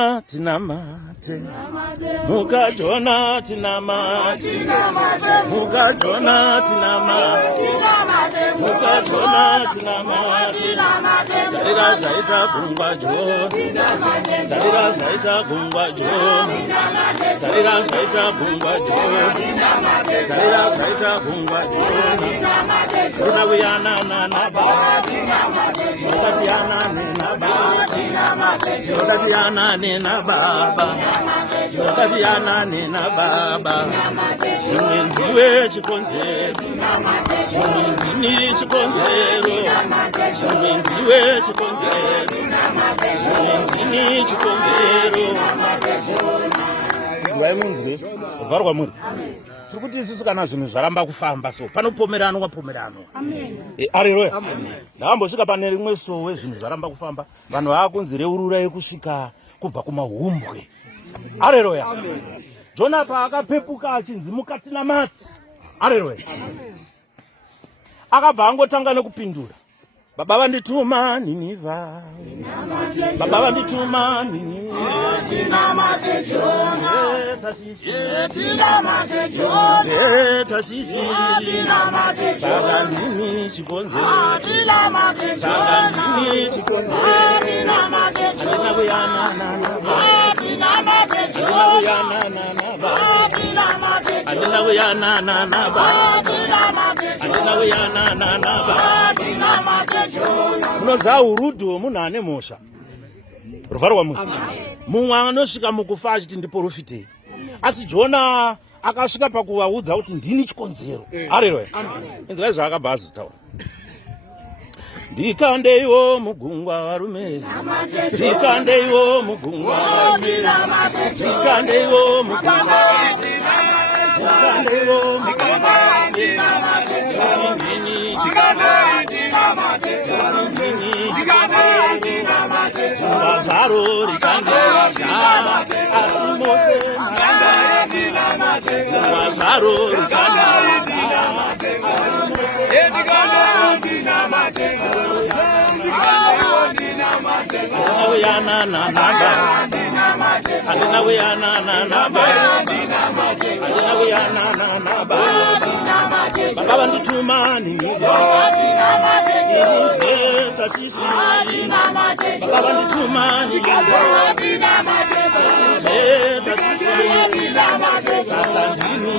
Tinamate Mukajona Tinamate Mukajona Tinamate Mukajona Tinamate Darira Zaita Gungwa Jo Darira Zaita Gungwa Jo Darira Zaita Gungwa Jo Darira Zaita Gungwa Jo Tinamate na na ba Tinamate na ba Tinamate nina baba Tinamate nina baba Ndiwe chikonzero Ndini chikonzero Ndiwe chikonzero Ndini chikonzero Ndiwe munzwe varwa muri tiri kuti isusu kana zvinhu zvaramba kufamba so panopomeranwa haleluya ndakambosvika pane rimwe sowe zvinhu zvaramba kufamba vanhu vaakunzi reururai kusvika kubva kumahumbwe haleluya Jona paakapepuka achinzi mukatinamati haleluya akabva angotanga nekupindura baba vandituma Ninivha baba vandituma Ninivha Tinamate Jona Tinamate Jona Tashishi Tinamate Saka ndini chikonzero Tinamate Saka ndini chikonzero Tinamate Jona Tinamate Jona Tinamate Adina kuyana na na ba Adina kuyana na na ba Munoza urudu munhu ane mhosva ruvaro rwaMwari mumwe anosvika mukufa achiti ndiprofitei asi Jona akasvika pakuvaudza kuti ndini chikonzero haleluya inzwai zvaakabva azitaura ndikandeiwo mugungwa varume ndikandeiwo mugungwa ndikandeiwo mugungwa ndikandeiwo mugungwa ndini Vazaro richandeja asimose Vazaro richandeja Uyana na naba Adina uyana na naba Adina uyana na naba Baba vandituma Ninivha Tashishi Baba vandituma Ninivha Tashishi Saka ndini